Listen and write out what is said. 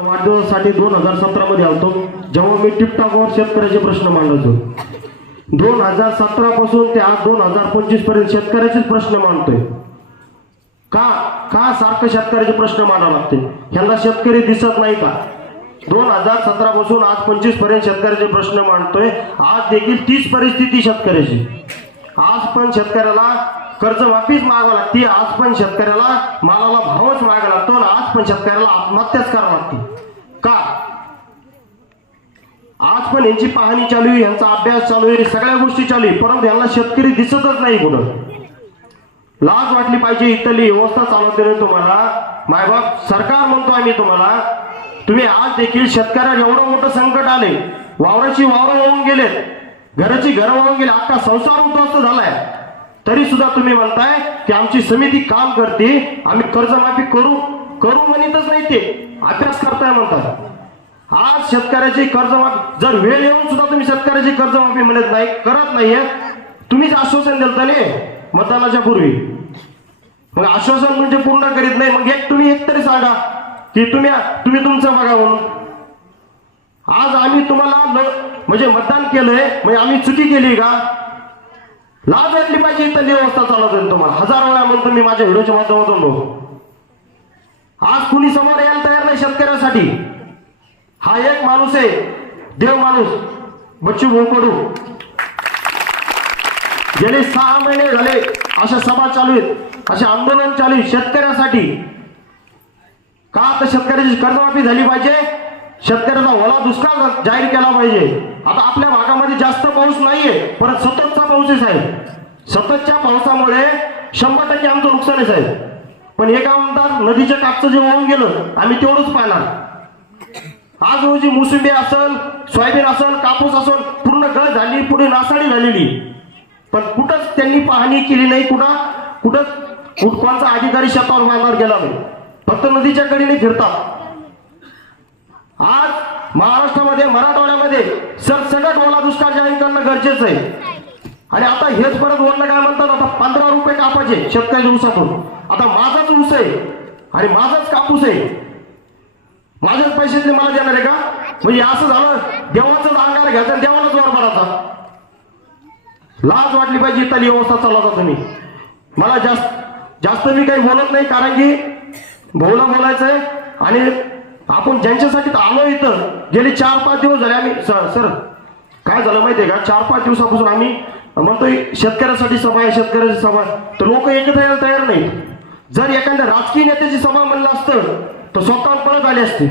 वाढदिवसासाठी 2017 मध्ये आलतो, जेव्हा मी टिकटॉकवर शेतकऱ्याचे प्रश्न मांडायचो. 2017 पासून ते आज 2025 पर्यंत शेतकऱ्याचेच प्रश्न मांडतोय. का सारखं शेतकऱ्याचे प्रश्न मांडावे लागते? ह्यांना शेतकरी दिसत नाही का? 2017 पासून आज 25 पर्यंत शेतकऱ्याचे प्रश्न मांडतोय. आज देखील तीच परिस्थिती शेतकऱ्याची. आज पण शेतकऱ्याला कर्जमाफीच मागावी लागते. आज पण शेतकऱ्याला मालाला भावच मागावा लागतो. आज पण शेतकऱ्याला आत्महत्याच करावी लागते. का? आज पण यांची पाहणी चालू आहे, यांचा अभ्यास चालू आहे, सगळ्या गोष्टी चालू आहे, परंतु यांना शेतकरी दिसतच नाही कुठं. लाज वाटली पाहिजे. इथली व्यवस्था चालवते तुम्हाला मायबाप सरकार म्हणतो आम्ही तुम्हाला. तुम्ही आज देखील शेतकऱ्याला एवढं मोठं संकट आले, वावराची वावरं वाहून गेलेत, घराची घरं वाहून गेले, अख्खा संसार उद्ध्वस्त झालाय, तरी सुद्धा तुम्ही म्हणताय की आमची समिती काम करते, आम्ही कर्जमाफी करू म्हणतच नाही, ते अभ्यास करताय म्हणतात. आज शेतकऱ्याची कर्जमाफी जर वेळ येऊन सुद्धा तुम्ही शेतकऱ्याची कर्जमाफी म्हणत नाही, करत नाहीये. तुम्हीच आश्वासन दिलं त्याने मतदानाच्या पूर्वी, मग आश्वासन म्हणजे पूर्ण करीत नाही. मग तुम्ही एक तरी सांगा की तुम्ही तुमचं बघा म्हणून. आज आम्ही तुम्हाला म्हणजे मतदान केलंय म्हणजे आम्ही चुकी केली का? लाज वाटली पाहिजे. इथं व्यवस्था चालवते तुम्हाला. हजार वेळा म्हणतो मी माझ्या व्हिडिओच्या माध्यमातून. आज कुणी समोर यायला तयार नाही शेतकऱ्यासाठी. हा एक माणूस आहे, देव माणूस, बच्चू कडू. गेले 6 महिने झाले अशा सभा चालू आहेत, असे आंदोलन चालू आहे शेतकऱ्यासाठी. का? तर शेतकऱ्याची कर्जमाफी झाली पाहिजे, शेतकऱ्याचा ओला दुष्काळ जाहीर केला पाहिजे. आता आपल्या भागामध्ये जास्त पाऊस नाहीये, परत सततचा पाऊस आहे साहेब. सततच्या पावसामुळे 100% आमचं नुकसान आहे साहेब. पण हे काय म्हणतात, नदीच्या काठचं जे वाहून गेलं आम्ही तेवढंच पाहणार. आज रोजी मोसंबी असेल, सोयाबीन असेल, कापूस असेल, पूर्ण गळ झाली, पुढे नासाडी झालेली, पण कुठंच त्यांनी पाहणी केली नाही. कुठं कोणचा अधिकारी शेतावर बांधावर गेला नाही, फक्त नदीच्या कडेने फिरतात. आज महाराष्ट्रामध्ये, मराठवाड्यामध्ये सरसकट ओला दुष्काळ जाहीर करणं गरजेचं आहे. आणि आता हेच परत वरनं काय म्हणतात, आता 15 रुपये कापायचे शेतकऱ्याच्या ऊसातून. आता माझाच ऊस आहे आणि माझाच कापूस आहे, माझ्याच पैशातले मला देणार आहे का? म्हणजे असं झालं, देवाचाच अंगार घ्यायचा आणि देवालाच वर पडायचा. लाज वाटली पाहिजे. इथली व्यवस्था चालवता तुम्ही. मला जास्त मी काही बोलत नाही, कारण की भाऊला बोलायचंय. आणि आपण ज्यांच्यासाठी आलो इथं, गेले 4-5 दिवस झाले आम्ही. सर काय झालं माहितीये का, 4-5 दिवसापासून आम्ही म्हणतोय शेतकऱ्यासाठी सभा आहे, शेतकऱ्याची सभा, तर लोक एकत्र यायला तयार नाही. जर एखाद्या राजकीय नेत्याची सभा म्हणलं असतं तर स्वतः पळत आले असते.